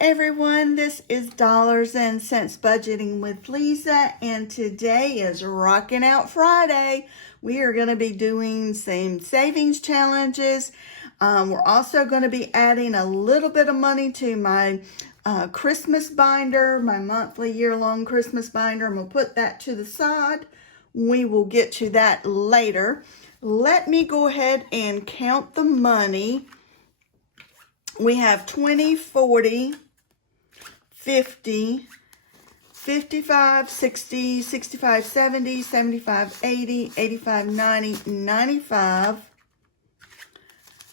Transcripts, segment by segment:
everyone, this is Dollars and Cents Budgeting with Lisa, and today is Rocking Out Friday. We are going to be doing some savings challenges. We're also going to be adding a little bit of money to my Christmas binder, my monthly year-long Christmas binder, and we'll put that to the side. We will get to that later. Let me go ahead and count the money. We have 20, 40, 50, 55, 60, 65, 70, 75, 80, 85, 90, 95,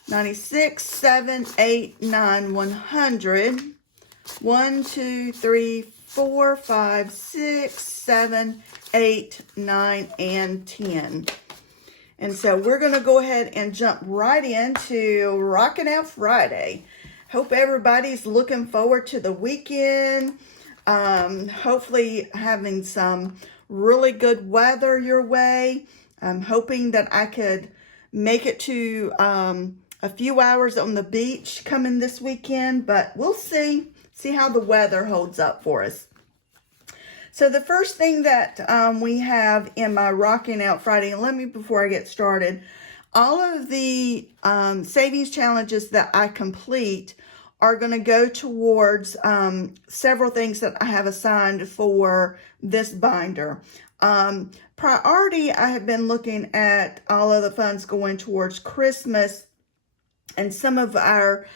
96, 7, 8, 9, 100, 1, 2, 3, 4, 5, 6, 7, 8, 9, and 10. And so we're going to go ahead and jump right into Rockin' Out Friday. Hope everybody's looking forward to the weekend. Hopefully having some really good weather your way. I'm hoping that I could make it to a few hours on the beach coming this weekend, but we'll see how the weather holds up for us. So the first thing that we have in my Rocking Out Friday, and before I get started, all of the savings challenges that I complete are going to go towards several things that I have assigned for this binder. Priority, I have been looking at all of the funds going towards Christmas and some of our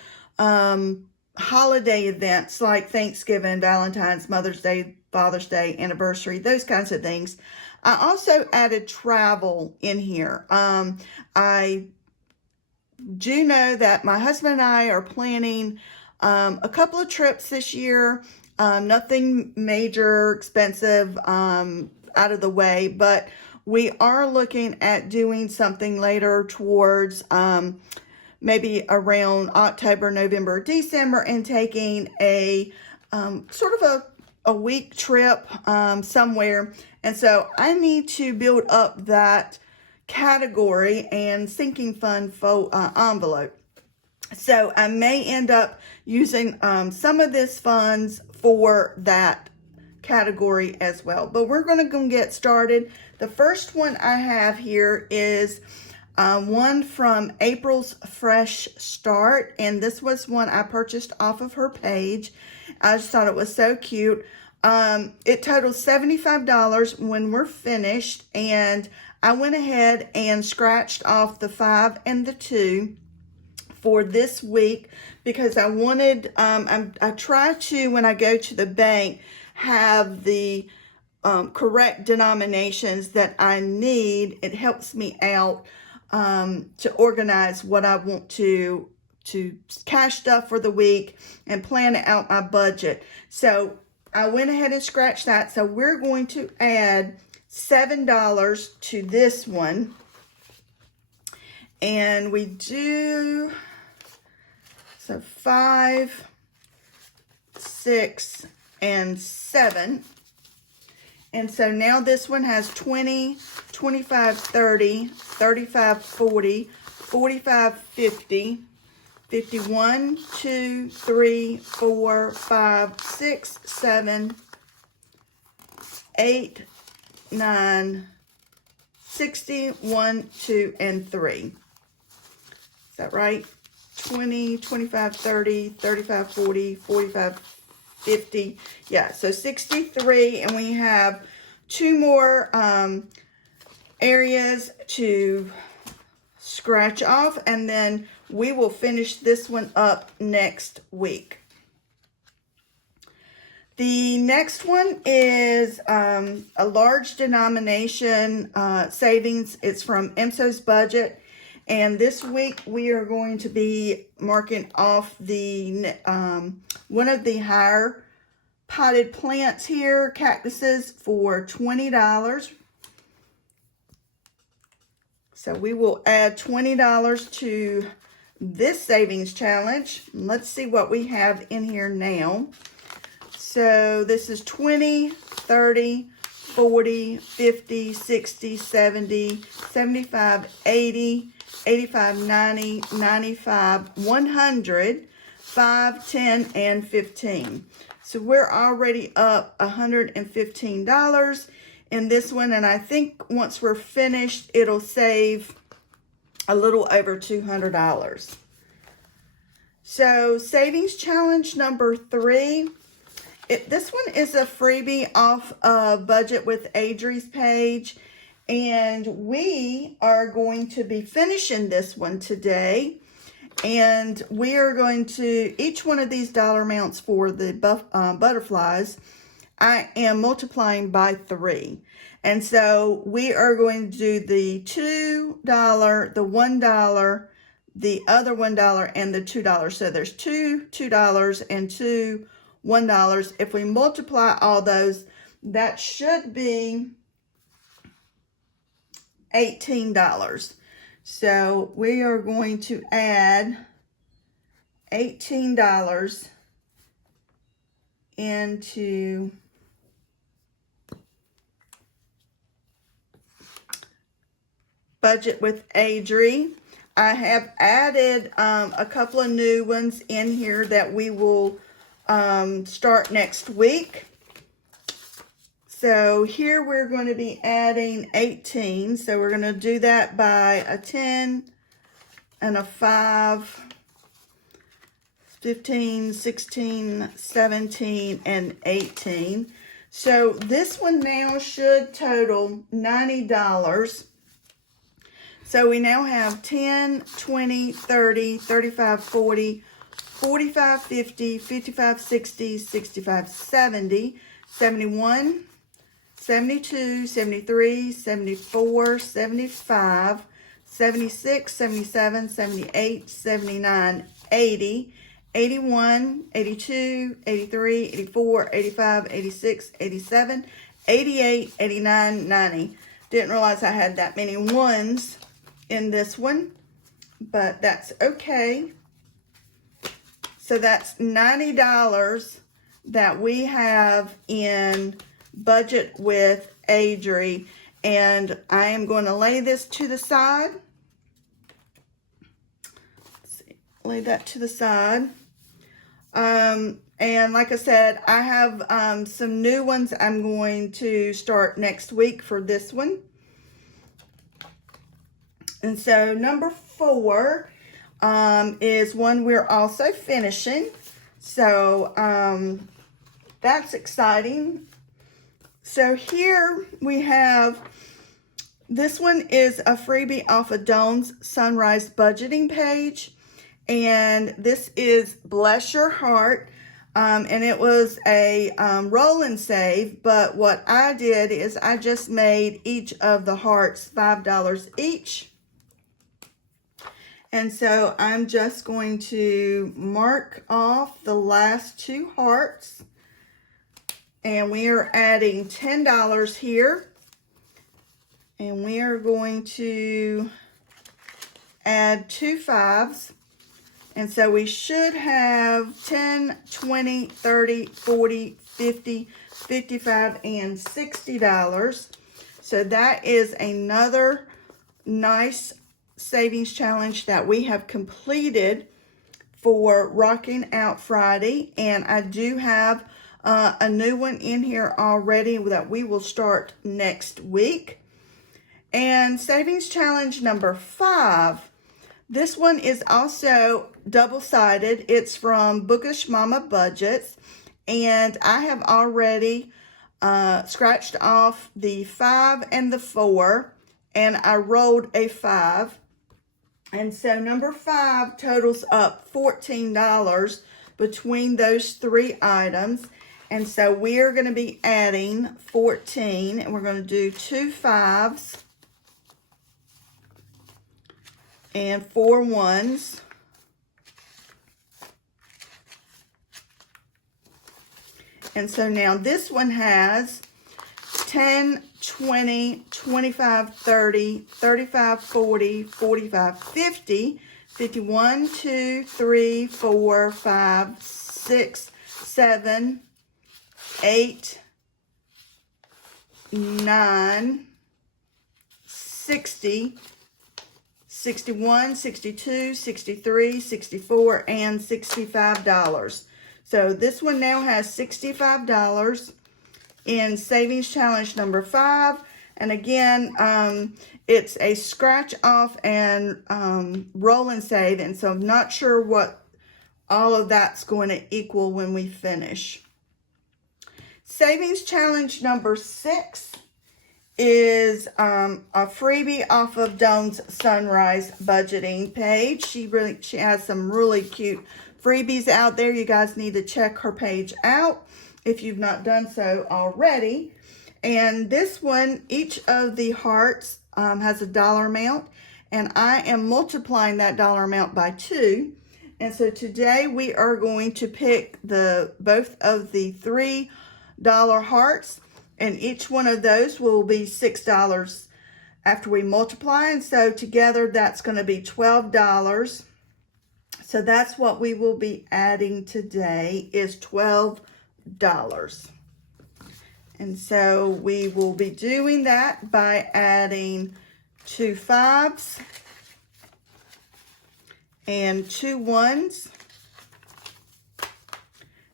holiday events like Thanksgiving, Valentine's, Mother's Day, Father's Day, anniversary, those kinds of things. I also added travel in here. I do know that my husband and I are planning a couple of trips this year. Nothing major, expensive, out of the way, but we are looking at doing something later towards maybe around October, November, December, and taking a sort of a week trip somewhere. And so I need to build up that category and sinking fund envelope. So I may end up using some of this funds for that category as well. But we're going to get started. The first one I have here is one from April's Fresh Start, and this was one I purchased off of her page. I just thought it was so cute. It totals $75 when we're finished, and I went ahead and scratched off the 5 and the 2 for this week because I wanted, I try to, when I go to the bank, have the correct denominations that I need. It helps me out to organize what I want to cash stuff for the week and plan out my budget. So I went ahead and scratched that. So we're going to add $7 to this one. And we do, so 5, 6, and 7. And so now this one has 20, 25, 30, 35, 40, 45, 50, 51, 2, 3, 4, 5, 6, 7, 8, 9, 60, 1, 2, and 3. Is that right? 20, 25, 30, 35, 40, 45, 50. Yeah, so 63, and we have 2 more areas to scratch off, and then we will finish this one up next week. The next one is a large denomination savings. It's from EMSO's budget. And this week we are going to be marking off the one of the higher potted plants here, cactuses, for $20. So we will add $20 to this savings challenge. Let's see what we have in here now. So this is 20, 30, 40, 50, 60, 70, 75, 80, 85, 90, 95, 100, 5, 10, and 15. So we're already up $115 in this one, and I think once we're finished, it'll save a little over $200. So savings challenge number 3. This one is a freebie off of Budget with Adri's page, and we are going to be finishing this one today. And we are going to, each one of these dollar amounts for the butterflies, I am multiplying by 3. And so we are going to do the $2, the $1, the other $1, and the $2. So there's two $2 and two $1. If we multiply all those, that should be $18. So we are going to add $18 into Budget with Adri. I have added a couple of new ones in here that we will start next week. So here we're going to be adding 18. So we're going to do that by a 10 and a 5, 15, 16, 17, and 18. So this one now should total $90. So we now have 10, 20, 30, 35, 40, 45, 50, 55, 60, 65, 70, 71, 72, 73, 74, 75, 76, 77, 78, 79, 80, 81, 82, 83, 84, 85, 86, 87, 88, 89, 90. Didn't realize I had that many ones in this one, but that's okay. So that's $90 that we have in Budget with Adri, and I am going to lay this to the side. Let's see, lay that to the side. And like I said, I have some new ones I'm going to start next week for this one. And so number 4 is one we're also finishing. So that's exciting. So here we have, this one is a freebie off of Dawn's Sunrise Budgeting page. And this is Bless Your Heart. And it was a roll and save. But what I did is I just made each of the hearts $5 each. And so I'm just going to mark off the last 2 hearts. And we are adding $10 here. And we are going to add 2 5s. And so we should have 10, 20, 30, 40, 50, 55, and $60. So that is another nice savings challenge that we have completed for Rocking Out Friday. And I do have a new one in here already that we will start next week. And savings challenge number 5. This one is also double-sided. It's from Bookish Mama Budgets. And I have already scratched off the 5 and the 4. And I rolled a 5. And so number 5 totals up $14 between those 3 items. And so we are going to be adding 14. And we're going to do 2 5s. And 4 1s. And so now this one has 10, 20, 25, 30, 35, 40, 45, 50, 51, 2, 3, 4, 5, 6, 7, 8, 9, 60, $61, $62, $63, $64, and $65. So this one now has $65 in Savings Challenge number 5. And again, it's a scratch off and roll and save. And so I'm not sure what all of that's going to equal when we finish. Savings Challenge number 6 is a freebie off of Dawn's Sunrise budgeting page. She has some really cute freebies out there. You guys need to check her page out if you've not done so already. And this one, each of the hearts has a dollar amount, and I am multiplying that dollar amount by 2. And so today we are going to pick both of the $3 hearts, and each one of those will be $6 after we multiply. And so together that's going to be $12. So that's what we will be adding today, is $12. And so we will be doing that by adding 2 5s and 2 1s.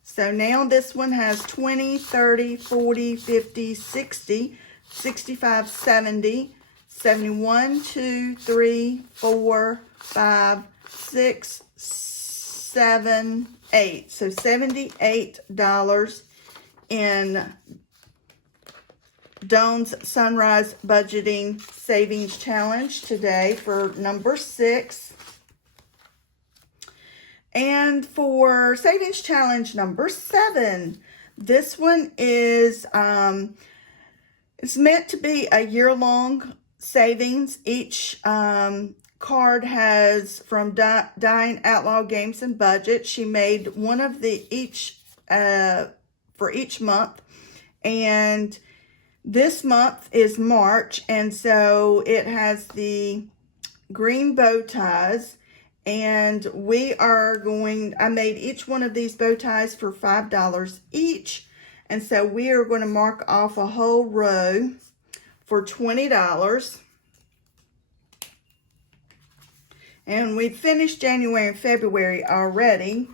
So now this one has 20, 30, 40, 50, 60, 65, 70, 71, 2, 3, 4, 5, 6, 7, 8. So $78 in Dawn's Sunrise Budgeting Savings Challenge today for number 6. And for Savings Challenge number 7, this one is it's meant to be a year-long savings. Each card has from Dying Outlaw Games and Budget. She made one of the each for each month, and this month is March, and so it has the green bow ties, and I made each one of these bow ties for $5 each, and so we are going to mark off a whole row for $20. And we finished January and February already.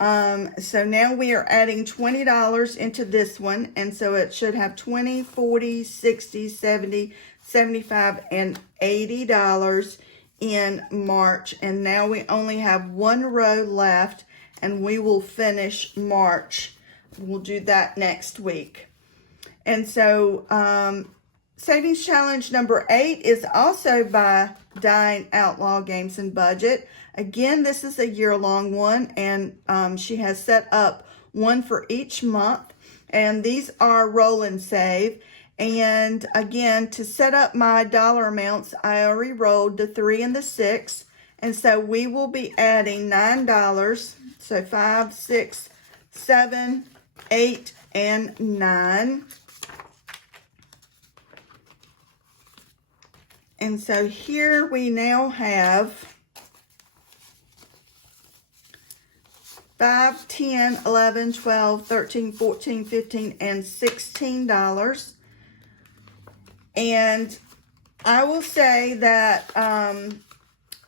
So now we are adding $20 into this one, and so it should have 20, 40, 60, 70, 75, and $80 in March. And now we only have one row left, and we will finish March. We'll do that next week. And so Savings Challenge number 8 is also by Dying Outlaw Games and Budget. Again, this is a year-long one, and she has set up one for each month. And these are roll and save. And again, to set up my dollar amounts, I already rolled the 3 and the 6. And so we will be adding $9. So 5, 6, 7, 8, and 9. And so here we now have 5, 10, 11, 12, 13, 14, 15, and $16. And I will say that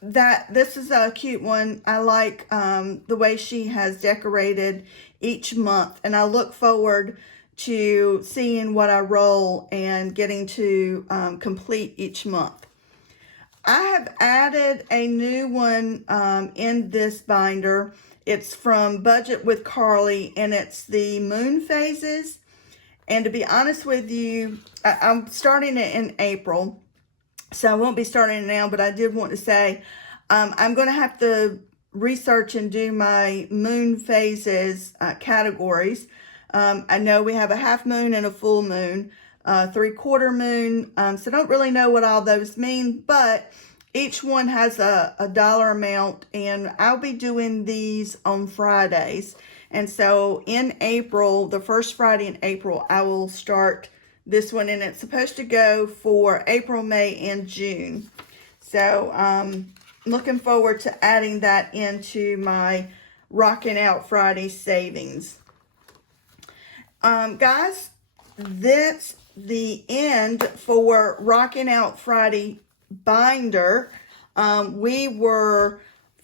that this is a cute one. I like the way she has decorated each month, and I look forward to seeing what I roll and getting to complete each month. I have added a new one in this binder. It's from Budget with Carly, and it's the moon phases. And to be honest with you, I'm starting it in April, so I won't be starting it now, but I did want to say I'm going to have to research and do my moon phases categories. I know we have a half moon and a full moon, 3/4 moon, so I don't really know what all those mean, but each one has a dollar amount, and I'll be doing these on Fridays. And so in April, the first Friday in April, I will start this one, and it's supposed to go for April, May, and June. So looking forward to adding that into my Rockin' Out Friday savings. Guys, that's the end for Rockin' Out Friday binder. We were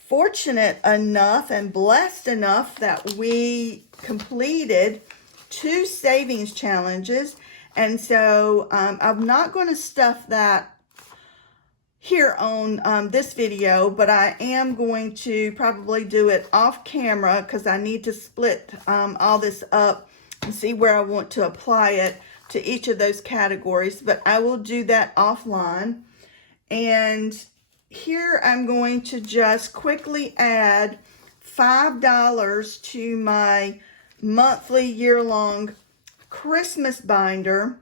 fortunate enough and blessed enough that we completed 2 savings challenges. And so I'm not going to stuff that here on this video, but I am going to probably do it off camera because I need to split all this up and see where I want to apply it to each of those categories, but I will do that offline. And here I'm going to just quickly add $5 to my monthly year-long Christmas binder,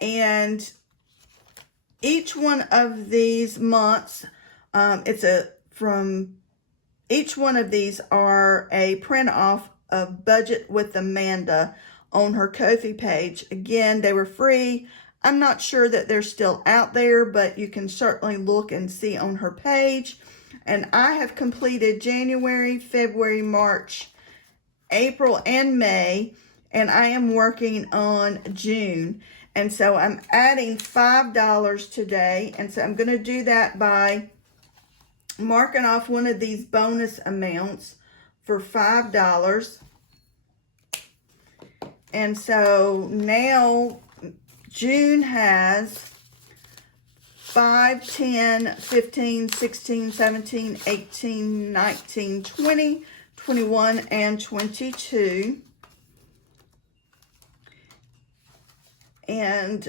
and each one of these months, each one of these are a print off of Budget with Amanda on her Ko-fi page. Again, they were free. I'm not sure that they're still out there, but you can certainly look and see on her page. And I have completed January, February, March, April, and May, and I am working on June. And so I'm adding $5 today. And so I'm going to do that by marking off one of these bonus amounts for $5. And so now June has 5, 10, 15, 16, 17, 18, 19, 20, 21, and 22. And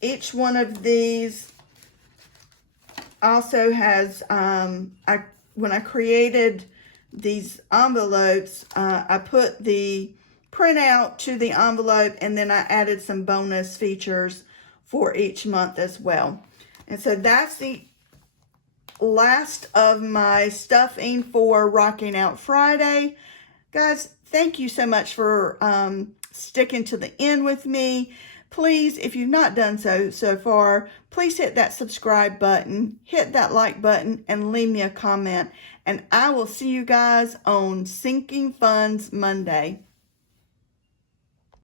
each one of these also has, when I created these envelopes, I put the printout to the envelope, and then I added some bonus features for each month as well. And so that's the last of my stuffing for Rocking Out Friday. Guys, thank you so much for sticking to the end with me. Please, if you've not done so far, please hit that subscribe button, hit that like button, and leave me a comment. And I will see you guys on Sinking Funds Monday.